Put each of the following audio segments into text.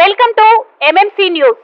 Welcome to MMC news.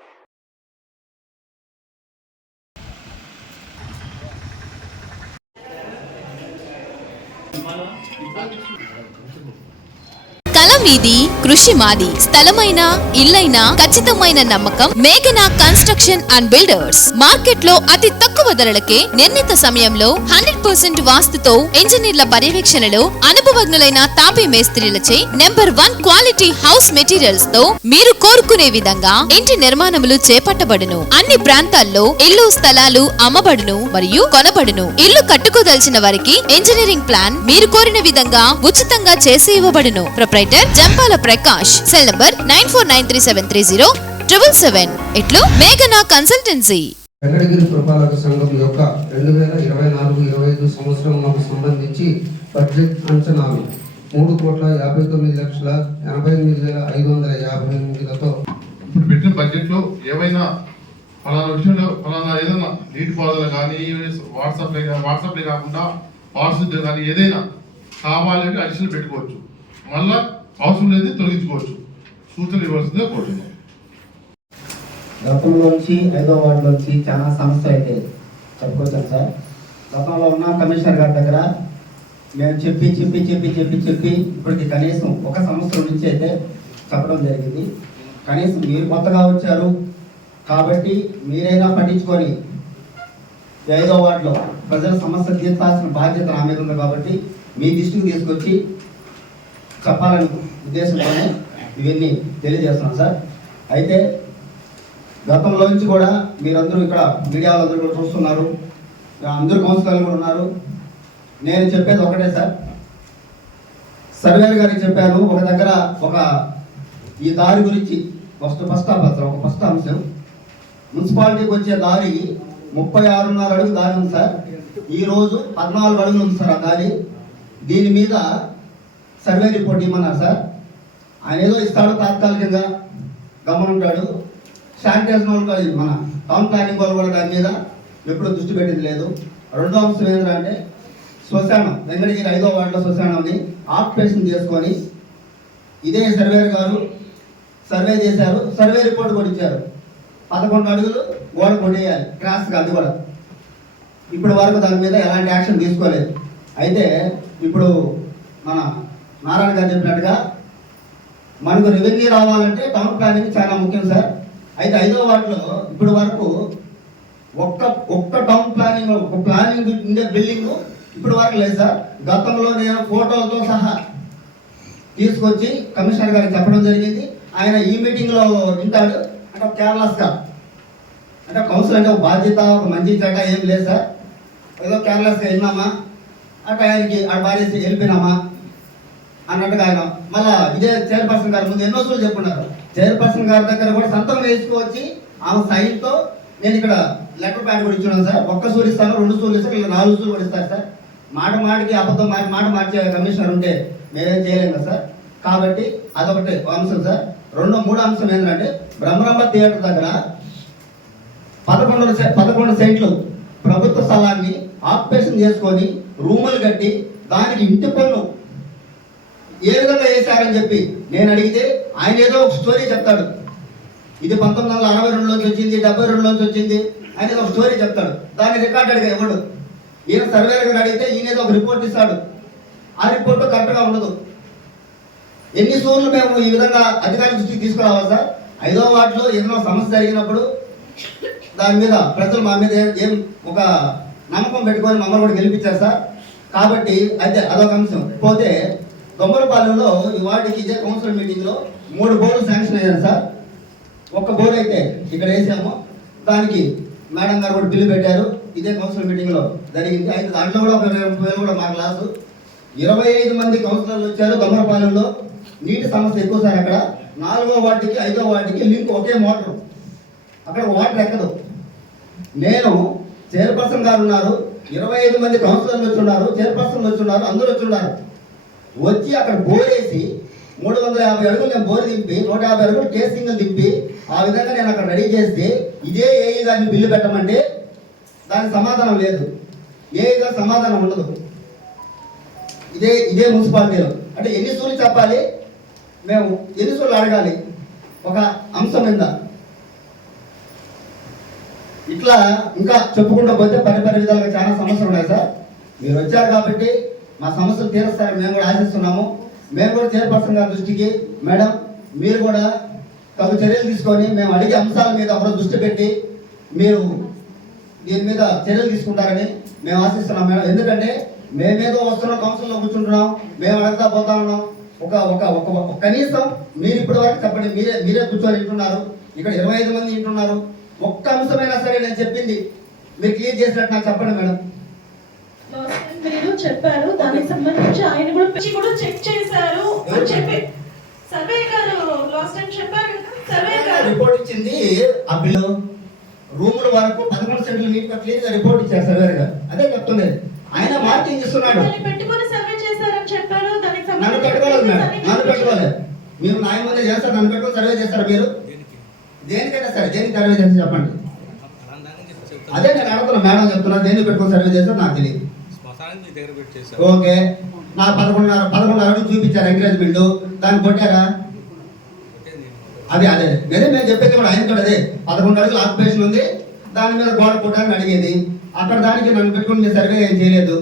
కలం మీది, కృషి మాది. స్థలమైన, ఇల్లైనా ఖచ్చితమైన నమ్మకం మేఘనా కన్స్ట్రక్షన్ అండ్ బిల్డర్స్. మార్కెట్ లో అతి తక్కువ ధరలకే నిర్ణీత సమయంలో 100% వాస్తుతో ఇంజనీర్ల పర్యవేక్షణలో అనుభవజ్ఞులైన తాపీ మేస్త్రీలచే నెంబర్ 1 క్వాలిటీ హౌస్ మెటీరియల్స్ తో మీరు కోరుకునే విధంగా ఇంటి నిర్మాణములు చేపట్టబడును. అన్ని ప్రాంతాల్లో ఇల్లు స్థలాలు అమ్మబడును మరియు కొనబడును. ఇల్లు కట్టుకోదలిచిన వారికి ఇంజనీరింగ్ ప్లాన్ మీరు కోరిన విధంగా ఉచితంగా చేసి ఇవ్వబడును. Proprietor Jampala Prakash. Cell number 9493307777. ఇట్లు మేఘనా కన్సల్టెన్సీ. వెంకటగిరి పురపాలక సంఘం యొక్క 2024-25 సంవత్సరంకు సంబంధించి బడ్జెట్ అంచనాలు 3,59,88,558తో ఇప్పుడు పెట్టిన బడ్జెట్ లో ఏవైనా ఫలానా విషయంలో ఫలానా ఏదైనా నీటి పారుదల కానీ వాట్సాప్లే కాకుండా పార్సల్ కానీ ఏదైనా కావాలంటే అడిషనల్ పెట్టుకోవచ్చు. మళ్ళా అవసరం లేదు తొలగించుకోవచ్చు. సూచనలు ఇవ్వాల్సిందిగా కోరుతున్నాం. గతంలోంచి 5వ వార్డులోంచి చాలా సమస్య అయితే చెప్పుకొచ్చాను సార్. గతంలో ఉన్న కమిషనర్ గారి దగ్గర మేము చెప్పి ఇప్పటికి కనీసం ఒక సంవత్సరం నుంచి అయితే చెప్పడం జరిగింది. కనీసం మీరు కొత్తగా వచ్చారు కాబట్టి మీరైనా పట్టించుకొని 5వ వార్డులో ప్రజల సమస్య తీర్చాల్సిన బాధ్యత నా మీద ఉంది కాబట్టి మీ దృష్టికి తీసుకొచ్చి చెప్పాలని ఉద్దేశంతోనే ఇవన్నీ తెలియజేస్తున్నాం సార్. అయితే గతంలో నుంచి కూడా మీరందరూ ఇక్కడ మీడియా వాళ్ళందరూ కూడా చూస్తున్నారు, అందరూ కౌన్సిలర్లు కూడా ఉన్నారు. నేను చెప్పేది ఒకటే సార్, సర్వేర్ గారికి చెప్పాను. ఒక దగ్గర ఈ దారి గురించి ఫస్ట్ అంశం మున్సిపాలిటీకి వచ్చే దారి 36.5 అడుగు దారి ఉంది సార్. ఈరోజు 14 అడుగులు ఉంది సార్ ఆ దారి. దీని మీద సర్వే రిపోర్ట్ ఇవ్వమన్నారు సార్. ఆయన ఏదో ఇస్తాడు, తాత్కాలికంగా గమనుంటాడు. శానిటైజేషన్ వాళ్ళు మన టౌన్ ప్లానింగ్ వాళ్ళు కూడా దాని మీద ఎప్పుడూ దృష్టి పెట్టింది లేదు. రెండో అంశం ఏంటంటే శ్మశానం, వెంకటగిరి 5వ వార్డులో శ్మశానాన్ని ఆక్యుపేషన్ చేసుకొని ఇదే సర్వేర్ గారు సర్వే చేశారు. సర్వే రిపోర్ట్ కూడా ఇచ్చారు. 11 అడుగులు గోడ కొట్టేయాలి క్రాస్గా, అది కూడా ఇప్పటి వరకు దాని మీద ఎలాంటి యాక్షన్ తీసుకోలేదు. అయితే ఇప్పుడు మన నారాయణ గారు చెప్పినట్టుగా మనకు రెవెన్యూ రావాలంటే టౌన్ ప్లానింగ్ చాలా ముఖ్యం సార్. అయితే 5వ వార్డులో ఇప్పటి వరకు ఒక్క టౌన్ ప్లానింగ్ ఉండే బిల్డింగ్ ఇప్పటి వరకు లేదు సార్. గతంలో నేను ఫోటోలతో సహా తీసుకొచ్చి కమిషనర్ గారికి చెప్పడం జరిగింది. ఆయన ఈ మీటింగ్లో వింటాడు. అంటే కేర్లెస్గా, అంటే కౌన్సిల్ అంటే ఒక బాధ్యత, ఒక మంచి చెడ్డ ఏం లేదు సార్. ఏదో కేర్లెస్గా విన్నామా అంటే ఆయనకి భార్య వెళ్ళిపోయినామా అన్నట్టుగా ఆయన మళ్ళీ ఇదే చైర్పర్సన్ గారి ముందు ఎన్నో సూలు చెప్పుకున్నారు. చైర్పర్సన్ గారి దగ్గర కూడా సంతకం వేసుకోవచ్చి ఆమె సైన్తో నేను ఇక్కడ లెటర్ ప్యాడ్ కూడా ఇచ్చున్నాను సార్. 1 సూలు ఇస్తాను, 2 సూలు ఇస్తాను, ఇలా 4 సూలు కూడా ఇస్తారు సార్. మాటికి అబద్ధం మాట మార్చే కమిషనర్ ఉంటే మేమేం చేయలేము కదా సార్. కాబట్టి అదొకటి అంశం సార్. మూడో అంశం ఏంటంటే బ్రహ్మరంభ థియేటర్ దగ్గర 11 సెంట్లు ప్రభుత్వ స్థలాన్ని ఆక్యుపేషన్ చేసుకొని రూములు కట్టి దానికి ఇంటి పన్ను ఏ విధంగా వేశారని చెప్పి నేను అడిగితే ఆయన ఏదో ఒక స్టోరీ చెప్తాడు. ఇది 1962లోంచి వచ్చింది, 72లోంచి వచ్చింది, ఆయన ఏదో ఒక స్టోరీ చెప్తాడు. దాన్ని రికార్డెడ్గా ఇవ్వడు. ఈయన సర్వేర్ గారు అడిగితే ఈయన ఏదో ఒక రిపోర్ట్ ఇస్తాడు. ఆ రిపోర్ట్ కరెక్ట్గా ఉండదు. ఎన్ని సూర్లు మేము ఈ విధంగా అధికారుల దృష్టికి తీసుకురావాలి సార్. 5వ వార్డులో ఏదైనా సమస్య జరిగినప్పుడు దాని మీద ప్రజలు మా మీద ఏం ఒక నమ్మకం పెట్టుకొని మమ్మల్ని కూడా గెలిపించారు సార్. కాబట్టి అయితే అదొక అంశం. పోతే దొమ్మలపాలెంలో ఈ వార్డుకి ఇదే కౌన్సిల్ మీటింగ్లో 3 బోర్డులు శాంక్షన్ అయ్యారు సార్. ఒక్క బోర్డు అయితే ఇక్కడ వేసాము. దానికి మేడం గారు కూడా బిల్లు పెట్టారు. ఇదే కౌన్సిల్ మీటింగ్లో జరిగింది. అయితే దాంట్లో కూడా 1,20,000 కూడా మా క్లాసు 25 మంది కౌన్సిలర్లు వచ్చారు. దొమ్మలపాలెంలో నీటి సమస్య ఎక్కువ సార్. అక్కడ 4వ వార్డుకి 5వ వార్డుకి లింక్ ఒకే మోటారు, అక్కడ వాటర్ ఎక్కదు. నేను చైర్పర్సన్ గారు ఉన్నారు, 25 మంది కౌన్సిలర్లు వచ్చి ఉన్నారు, చైర్పర్సన్లు వచ్చి ఉన్నారు, అందరూ వచ్చి ఉన్నారు. వచ్చి అక్కడ బోర్ వేసి 350 అడుగులు నేను బోర్ దింపి 150 అడుగులు కేసింగ్ దింపి ఆ విధంగా నేను అక్కడ రెడీ చేస్తే ఇదే ఏఈ గారిని బిల్లు పెట్టమంటే దానికి సమాధానం లేదు. ఏఈ గారి సమాధానం ఉండదు. ఇదే మున్సిపాలిటీలో అంటే ఎన్ని సూర్లు చెప్పాలి, మేము ఎన్ని సూర్లు అడగాలి. ఒక అంశం మీద ఇట్లా ఇంకా చెప్పుకుంటూ పోతే పరి విధాలుగా చాలా సమస్యలు ఉన్నాయి సార్. మీరు వచ్చారు కాబట్టి మా సమస్యలు తీరుస్తారని మేము కూడా ఆశిస్తున్నాము. మేము కూడా చైర్పర్సన్ గారి దృష్టికి మేడం మీరు కూడా తగు చర్యలు తీసుకొని మేము అడిగే అంశాల మీద ఒకరు దృష్టి పెట్టి మీరు దీని మీద చర్యలు తీసుకుంటారని మేము ఆశిస్తున్నాం మేడం. ఎందుకంటే మేమేదో వస్తున్నాం, కౌన్సిల్లో కూర్చుంటున్నాం, మేము అడగతా పోతా ఉన్నాం. ఒక కనీసం మీరు ఇప్పటి వరకు చెప్పండి, మీరే కూర్చొని వింటున్నారు, ఇక్కడ 25 మంది వింటున్నారు. ఒక్క అంశమైనా సరే నేను చెప్పింది మీరు క్లియర్ చేసినట్టు నాకు చెప్పండి మేడం. మీరు చెప్పారు దానికి సంబంధించి ఆయన కూడా చెక్ చేశారు అని చెప్పి సర్వే గారు లాస్ట్ టైం చెప్పారు కదా, సర్వే గారు రిపోర్ట్ ఇచ్చింది. ఆ బిల్లు రూముల వరకు 11 సెంట్లు నీట్ గా క్లియర్ గా రిపోర్ట్ ఇచ్చారు సర్వే గారు. అదే చెప్తున్నది. ఆయన మార్కింగ్ ఇస్తున్నాడు. పెట్టుకొని సర్వే చేశారని చెప్పారు. దానికి నన్ను పెట్టుకోలేదు మేడం, నన్ను పెట్టుకోలేదు. మీరు న్యాయం ముందే చేస్తారు, నన్ను పెట్టుకొని సర్వే చేస్తారు. మీరు దేనికైనా సరే దేనికి సర్వే చేసి చెప్పండి. అదే నేను అడుగుతున్నా మేడం, చెప్తున్నా దేనికి పెట్టుకొని సర్వే చేస్తారు నాకు తెలియదు. ఓకే, నా 11 అడుగులు చూపించారు ఎంకరేజ్మెంట్, దాన్ని కొట్టారా? అదే మేము చెప్పేది కూడా ఆయన కూడా అదే 11 అడుగులు ఆక్యుపేషన్ ఉంది, దాని మీద గోడ కొట్టాలని అడిగేది. అక్కడ దానికి నన్ను పెట్టుకుని నేను సర్వే ఏం చేయలేదు.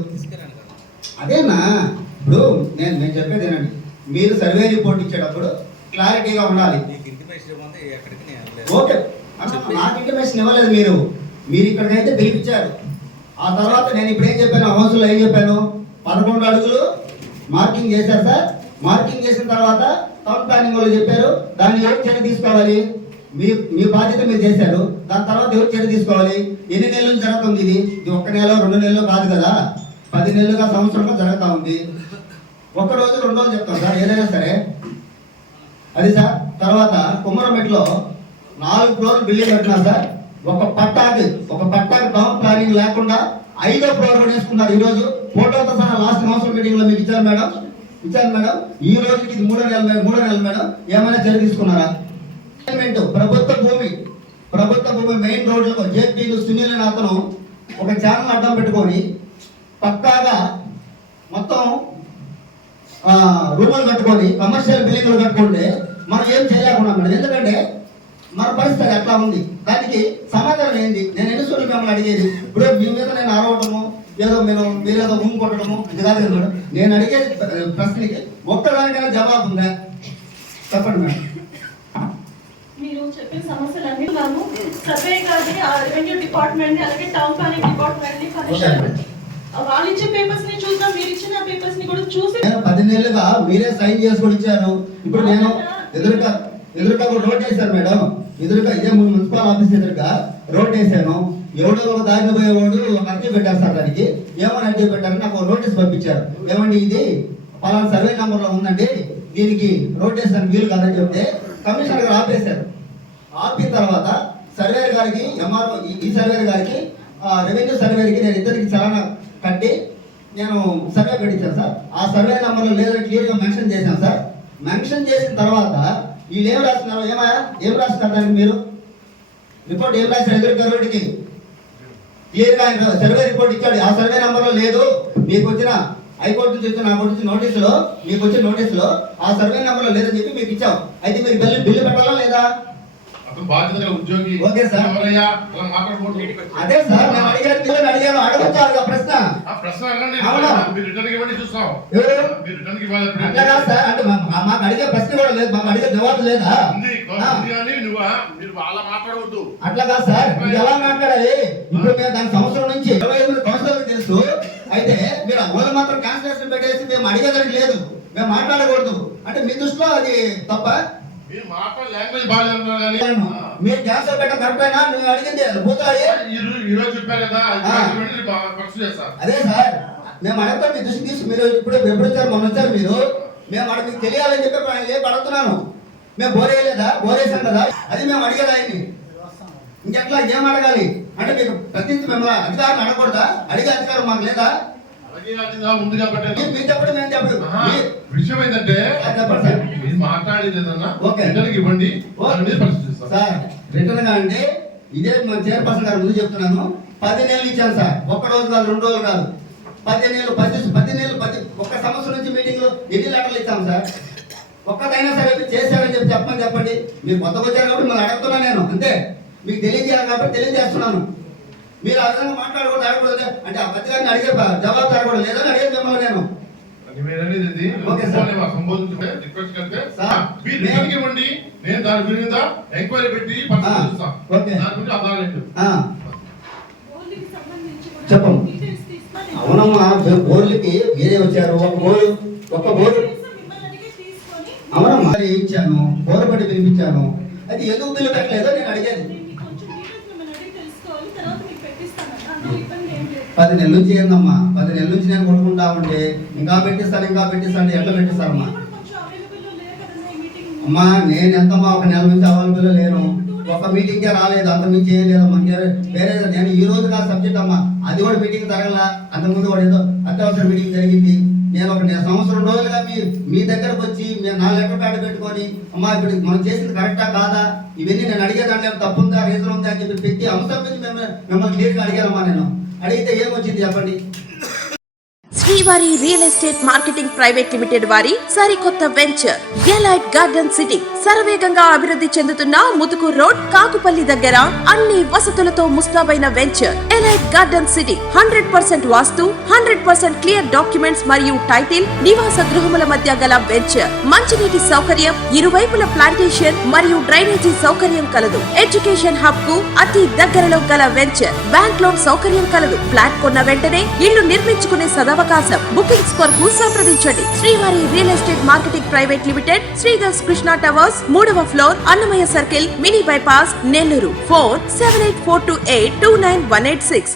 అదేనా ఇప్పుడు నేను చెప్పేది ఏనండి, మీరు సర్వే రిపోర్ట్ ఇచ్చేటప్పుడు క్లారిటీగా ఉండాలి. ఓకే, నాకు ఇంటిమేషన్ ఇవ్వలేదు మీరు ఇక్కడికైతే పిలిపించారు. ఆ తర్వాత నేను ఇప్పుడు ఏం చెప్పాను, హౌస్లో ఏం చెప్పాను, 11 అడుగులు మార్కింగ్ చేశారు సార్. మార్కింగ్ చేసిన తర్వాత టౌన్ ప్లానింగ్ వాళ్ళు చెప్పారు దాన్ని ఎవరు చర్య తీసుకోవాలి, మీ బాధ్యత మీరు చేశారు. దాని తర్వాత ఎవరు చర్య తీసుకోవాలి? ఎన్ని నెలల నుంచి జరుగుతుంది ఇది 1 నెల 2 నెలలు కాదు కదా, 10 నెలలుగా సంవత్సరంగా జరుగుతూ ఉంది. 1 రోజు 2 రోజులు చెప్తాం సార్ ఏదైనా సరే. అది సార్. తర్వాత కుమ్మరమెట్లో 4 ఫ్లోర్లు బిల్డింగ్ కట్టినా సార్. ఒక పట్టాకి టౌన్ ప్లానింగ్ లేకుండా 5వ ఫ్లోర్ కూడా వేసుకున్నారు. ఈ రోజు ఫోటోతో సహా లాస్ట్ కౌన్సిల్ మీటింగ్ లో మీకు ఇచ్చారు మేడం. ఈ రోజుకి ఇది 3 నెలలు మేడం. ఏమైనా చర్య తీసుకున్నారా? ప్రభుత్వ భూమి మెయిన్ రోడ్లకు జేపీలు సునీల్ అని అతను ఒక ఛానల్ అడ్డం పెట్టుకొని పక్కాగా మొత్తం రూములు కట్టుకొని కమర్షియల్ బిల్డింగ్లు కట్టుకుంటే మనం ఏం చేయలేకుండా మేడం. ఎందుకంటే మన పరిస్థితి అట్లా ఉంది. దానికి సమాధానం ఏంటి? నేను ఎన్నిసార్లు మిమ్మల్ని అడిగేది, ఇప్పుడు మీ మీద నేను అరవటము, ఏదో మీరేదో ముందు కొట్టడము ఇది కాదు కదా మేడం. నేను అడిగేది ప్రశ్నకి ఒక్కదానికైనా జవాబు ఉందా చెప్పండి మేడం. మీరు చెప్పిన సమస్యలన్నీ నాకు సర్వే గారి రెవెన్యూ డిపార్ట్మెంట్ అలాగే టౌన్ ప్లానింగ్ డిపార్ట్మెంట్ ని వాళ్ళు ఇచ్చే పేపర్స్ ని చూద్దాం, మీరు ఇచ్చిన పేపర్స్ ని కూడా చూసి 10 నెలలుగా మీరే సైన్ చేసుకొని ఇచ్చారు. ఇప్పుడు నేను ఎదురుగా రోడ్ వేశాను మేడం. ఎదురుగా ఇదే మున్సిపల్ ఆఫీస్ ఎదురుగా రోడ్ వేసాను. ఎవడో ఒక దారిని పోయేవాడు ఒక అర్జీ పెట్టారు సార్. దానికి ఏమని అర్జీ పెట్టారు, నాకు నోటీస్ పంపించారు. ఏమండి ఇది పలానా సర్వే నెంబర్ లో ఉందండి, దీనికి రోడ్ వేసాను వీలు కాదని చెప్తే కమిషనర్ గారు ఆపేశారు. ఆపిన తర్వాత సర్వేర్ గారికి ఎంఆర్ఓ ఈ సర్వేర్ గారికి రెవెన్యూ సర్వేకి నేను ఇద్దరికి చలానా కట్టి నేను సర్వే పెట్టించాను సార్. ఆ సర్వే నెంబర్లో లేదని క్లియర్గా మెన్షన్ చేశాను సార్. మెన్షన్ చేసిన తర్వాత వీళ్ళు ఏం రాస్తున్నారు, ఏం రాస్తున్నారు దానికి మీరు రిపోర్ట్ ఏం రాశారు? ఎదురు రోడ్డుకి క్లియర్గా ఆయన సర్వే రిపోర్ట్ ఇచ్చాడు. ఆ సర్వే నెంబర్లో లేదు. మీకు వచ్చిన హైకోర్టు నుంచి వచ్చిన నాకు వచ్చిన నోటీసులో మీకు వచ్చిన నోటీసులో ఆ సర్వే నెంబర్లో లేదని చెప్పి మీకు ఇచ్చాం. అయితే మీరు బిల్లు పెట్టాలా లేదా? Okay sir. అదే సార్ నేను అడిగాను అడగొచ్చు ప్రశ్న. అట్లా సార్, అంటే మాకు అడిగే ప్రశ్న కూడా లేదు, మాకు అడిగే జవాబు లేదా? అట్లా కాదు సార్, మీరు ఎలా మాట్లాడాలి? ఇప్పుడు మేము దాని సంవత్సరం నుంచి 25 కౌన్సిలర్లకు తెలుసు. అయితే మీరు వాళ్ళు మాత్రం క్యాన్సిలేషన్ పెట్టేసి మేము అడిగేదానికి లేదు, మేము మాట్లాడకూడదు అంటే మీ దృష్టిలో అది తప్ప? మీరు క్యాన్సర్ పెట్ట కరెక్టేనా? నువ్వు అడిగింది అదే సార్. మేము అడగతాం మీ దృష్టి తీసి, మీరు ఇప్పుడు ఎప్పుడు వచ్చారు, మొన్న వచ్చారు మీరు. మేము మీకు తెలియాలని చెప్పి ఏం అడుగుతున్నాను. మేము బోరేసాం కదా, అది మేము అడిగేది ఆయన్ని. ఇంకెట్లా ఏం అడగాలి అంటే మీకు ప్రతినిధి మేము అధికారం అడగకూడదా? అడిగే అధికారం మాకు లేదా? మీరు చెప్పండి, మేము చెప్పదు. విషయం ఏంటంటే మాట్లాడేది ఇవ్వండి సార్. రిటర్న్ గా అంటే ఇదే మన చైర్పర్సన్ గారు ముందు చెప్తున్నాను. 10 నెలలు ఇచ్చాను సార్. 1 రోజు కాదు, 2 రోజులు కాదు, 10 నెలలు. 10 నెలలు ఒక్క సంవత్సరం నుంచి మీటింగ్ లో ఎన్ని లెటర్లు ఇచ్చాము సార్? ఒక్కదైనా సరే మీరు చేశారని చెప్పండి. మీరు కొత్తగా వచ్చారు కాబట్టి మిమ్మల్ని అడుగుతున్నా నేను, అంతే. మీకు తెలియజేయాలి కాబట్టి తెలియజేస్తున్నాను. మీరు ఆ విధంగా మాట్లాడకూడదు, అడగకూడదు అంటే ఆ పత్రికని అడిగే జవాబు తరగకూడదు, లేదని అడిగేది మిమ్మల్ని నేను. Okay sir. సంబోధించుంటే రిక్వెస్ట్ చేస్తే మీరు రిటర్న్ ఇవ్వండి, నేను దాని గురించి ఎంక్వైరీ పెట్టి పరిశీలిస్తాను. ఓకే. దాని గురించి అర్థాలండి. బోర్డుకి సంబంధించి కూడా చెప్పండి. డీటెయిల్స్ తీసుకొని అవునమ్మా, బోర్డులకి మీరే వచ్చారు. ఒక బోర్డు మిమ్మల్ని అడిగి తీసుకొని అవునమ్మా ఇచ్చాను, బోర్డు పట్టి వినిపించాను. అది ఎందుకు బిల్లు పెట్టలేదో నేను అడిగాను. నేను కొంచెం డీటెయిల్స్ మిమ్మల్ని అడిగి తెలుసుకోవాలి, తర్వాత మీకు పెట్టిస్తాను. అందులో ఇబ్బంది ఏం లేదు. 10 నెలల నుంచి ఏందమ్మా, 10 నెలల నుంచి నేను కొట్టుకుంటా ఉంటే ఇంకా పెట్టిస్తాను ఎట్లా పెట్టిస్తానమ్మా? మీరు కూడా కొంచెం అవైలబుల్లో లేరు కదండి ఈ మీటింగ్. అమ్మా నేను ఎంతమ్మా, ఒక నెల నుంచి అవైలబుల్ లేను. ఒక మీటింగ్కే రాలేదు, అంత మించి ఏం లేదమ్మా. వేరే నేను ఈ రోజు కాదు సబ్జెక్ట్ అమ్మా, అది కూడా మీటింగ్ జరగల. అంతకుముందు కూడా ఏదో అత్యవసర మీటింగ్ జరిగింది. నేను ఒక సంవత్సరం రోజులుగా మీ దగ్గరకు వచ్చి నా లెటర్ ప్యాడ్ పెట్టుకొని అమ్మా ఇప్పుడు మనం చేసింది కరెక్టా కాదా, ఇవన్నీ నేను అడిగేదాంట్లో తప్పుందా రీజన్ ఉందా అని చెప్పి పెట్టి అంశం నుంచి మిమ్మల్ని క్లియర్గా అడిగానమ్మా. నేను అడిగితే ఏమొచ్చింది చెప్పండి. శ్రీవారి real estate marketing private limited వారి సరికొత్త వెంచర్ ఎలైట్ గార్డెన్ సిటీ శరవేగంగా అభివృద్ధి చెందుతున్న ముతుకూర్ రోడ్ కాకుపల్లి దగ్గర అన్ని వసతులతో ముస్తాబైన వెంచర్ ఎలైట్ గార్డెన్ సిటీ 100% వాస్తు 100% క్లియర్ డాక్యుమెంట్స్ మరియు టైటిల్ నివాస గృహముల మధ్య గల వెంచర్. మంచినీటి సౌకర్యం, ఇరువైపుల ప్లాంటేషన్ మరియు డ్రైనేజీ సౌకర్యం కలదు. ఎడ్యుకేషన్ హబ్ కు అతి దగ్గరలో గల వెంచర్. బ్యాంక్ లోన్ సౌకర్యం కలదు. ఫ్లాట్ కొన్న వెంటనే ఇల్లు నిర్మించుకునే సదవకాశం. బుకింగ్స్ కొరకు సంప్రదించండి. Srivari real estate marketing private limited, Sridhar's Krishna towers, 3వ floor, Annamayya circle, mini bypass, Nellore. Phone 7842829186.